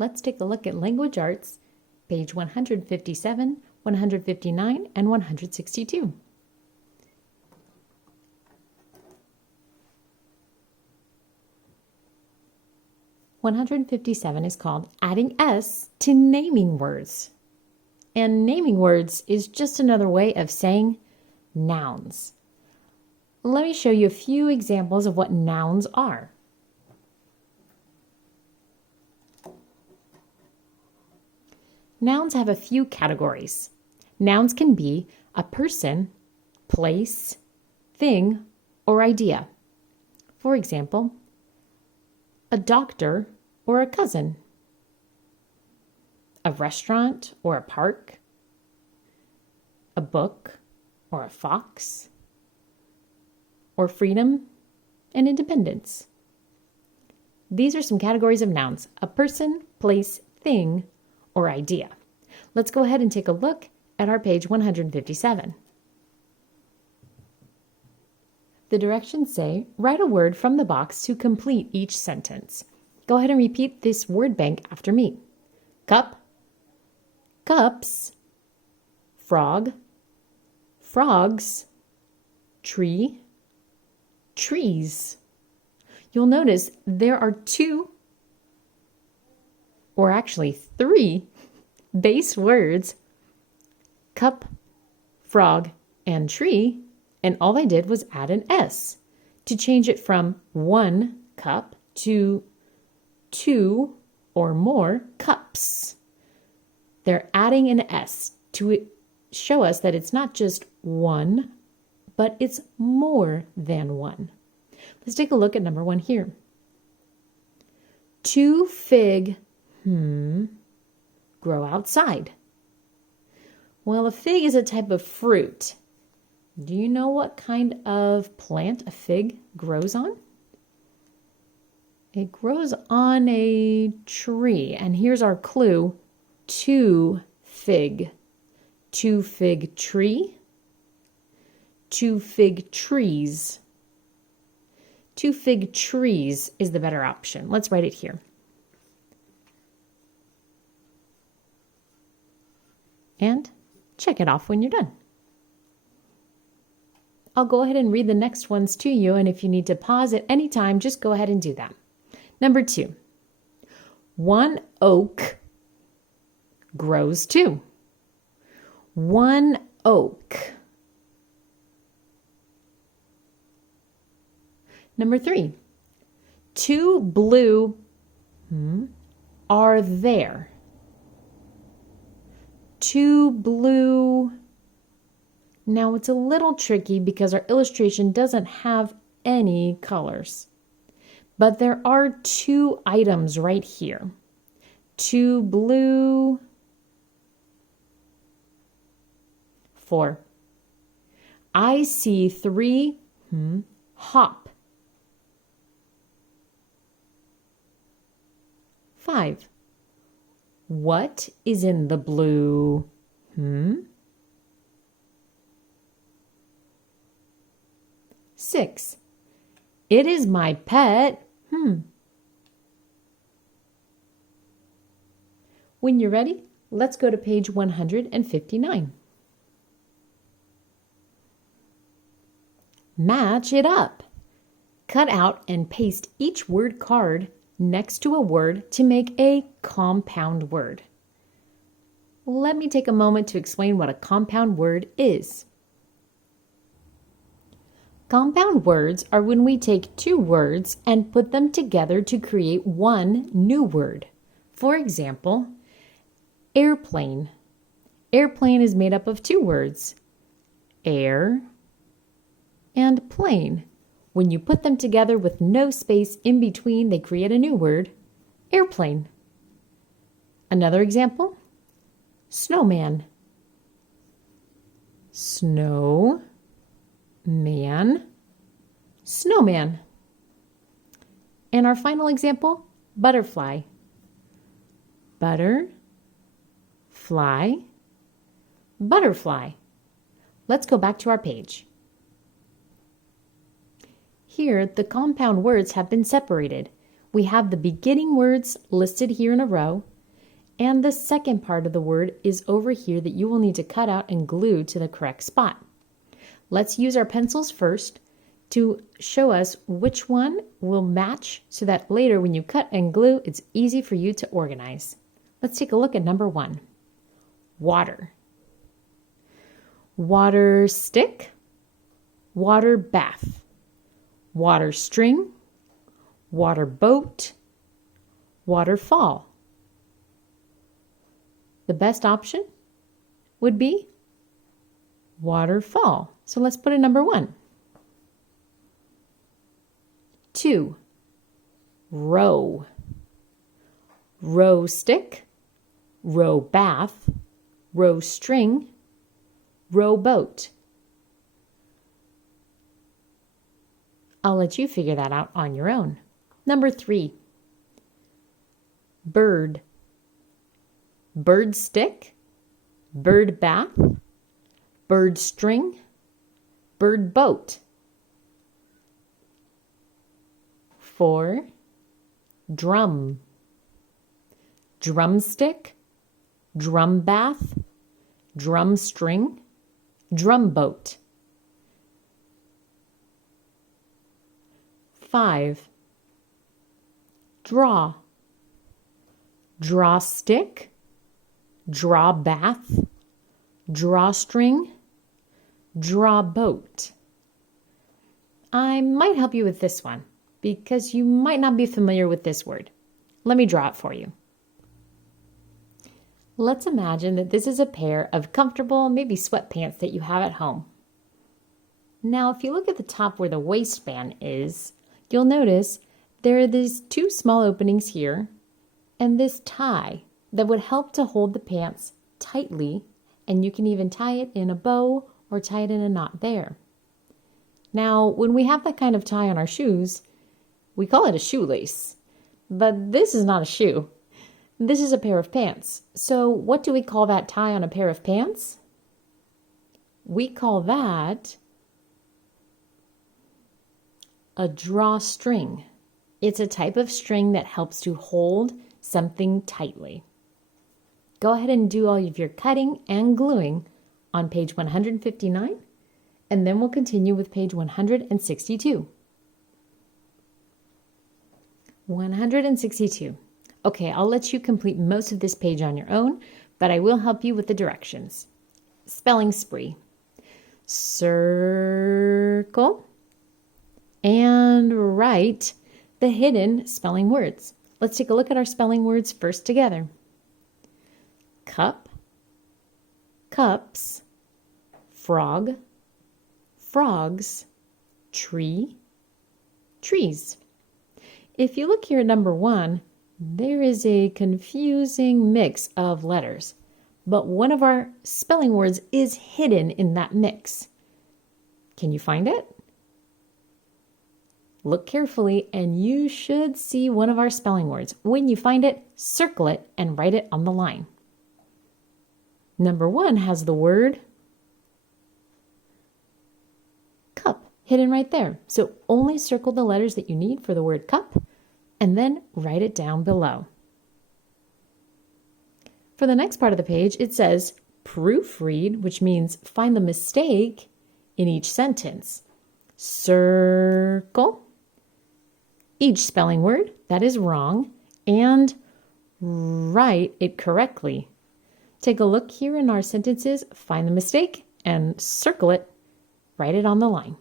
let's take a look at Language Arts, page 157, 159, and 162. (157) is called Adding S to Naming Words. And naming words is just another way of saying nouns. Let me show you a few examples of what nouns are. Nouns have a few categories. Nouns can be a person, place, thing, or idea. For example, a doctor or a cousin, a restaurant or a park, a book or a fox, or freedom and independence. These are some categories of nouns: a person, place, thing, or idea. Let's go ahead and take a look at our page 157. The directions say, write a word from the box to complete each sentence. Go ahead and repeat this word bank after me. Cup, cups, frog, frogs, tree, trees. You'll notice there are three base words, cup, frog, and tree, and all I did was add an S to change it from one cup to two or more cups. They're adding an S to show us that it's not just one, but it's more than one. Let's take a look at number one here. Two fig grow outside. Well, a fig is a type of fruit. Do you know what kind of plant a fig grows on? It grows on a tree. And here's our clue: two fig. Two fig tree. Two fig trees. Two fig trees is the better option. Let's write it here. And check it off when you're done. I'll go ahead and read the next ones to you, and if you need to pause at any time, just go ahead and do that. Number 2. One oak grows two. One oak. Number 3. Two blue are there. Two blue. Now it's a little tricky because our illustration doesn't have any colors. But there are two items right here. Two blue. 4. I see three hop. 5. What is in the blue? 6. It is my pet. When you're ready, let's go to page 159. Match it up. Cut out and paste each word card next to a word to make a compound word. Let me take a moment to explain what a compound word is. Compound words are when we take two words and put them together to create one new word. For example, airplane. Airplane is made up of two words, air and plane. When you put them together with no space in between, they create a new word, airplane. Another example, snowman. Snow man, snowman. And our final example, butterfly. Butter, fly, butterfly. Let's go back to our page. Here, the compound words have been separated. We have the beginning words listed here in a row, And the second part of the word is over here that you will need to cut out and glue to the correct spot. Let's use our pencils first to show us which one will match so that later when you cut and glue, it's easy for you to organize. Let's take a look at number 1. Water. Water stick, water bath, water string, water boat, waterfall. The best option would be waterfall. So let's put in number 1. 2. Row. Row stick, row bath, row string, row boat. I'll let you figure that out on your own. Number 3. Bird. Bird stick, bird bath, bird string, bird boat. 4. Drum. Drumstick, drum bath, drum string, drum boat. 5. Draw. Draw stick, draw bath, drawstring, draw boat. I might help you with this one because you might not be familiar with this word. Let me draw it for you. Let's imagine that this is a pair of comfortable, maybe sweatpants that you have at home. Now, if you look at the top where the waistband is, you'll notice there are these 2 small openings here and this tie that would help to hold the pants tightly, and you can even tie it in a bow or tie it in a knot there. Now, when we have that kind of tie on our shoes, we call it a shoelace, but this is not a shoe. This is a pair of pants. So what do we call that tie on a pair of pants? We call that a drawstring. It's a type of string that helps to hold something tightly. Go ahead and do all of your cutting and gluing on page 159, and then we'll continue with page 162. 162. Okay, I'll let you complete most of this page on your own, but I will help you with the directions. Spelling spree. Circle and write the hidden spelling words. Let's take a look at our spelling words first together. Cup, cups, frog, frogs, tree, trees. If you look here at number 1, there is a confusing mix of letters, but one of our spelling words is hidden in that mix. Can you find it? Look carefully and you should see one of our spelling words. When you find it, circle it and write it on the line. Number 1 has the word cup hidden right there. So only circle the letters that you need for the word cup and then write it down below. For the next part of the page, it says proofread, which means find the mistake in each sentence. Circle each spelling word that is wrong and write it correctly. Take a look here in our sentences, find the mistake and circle it, write it on the line.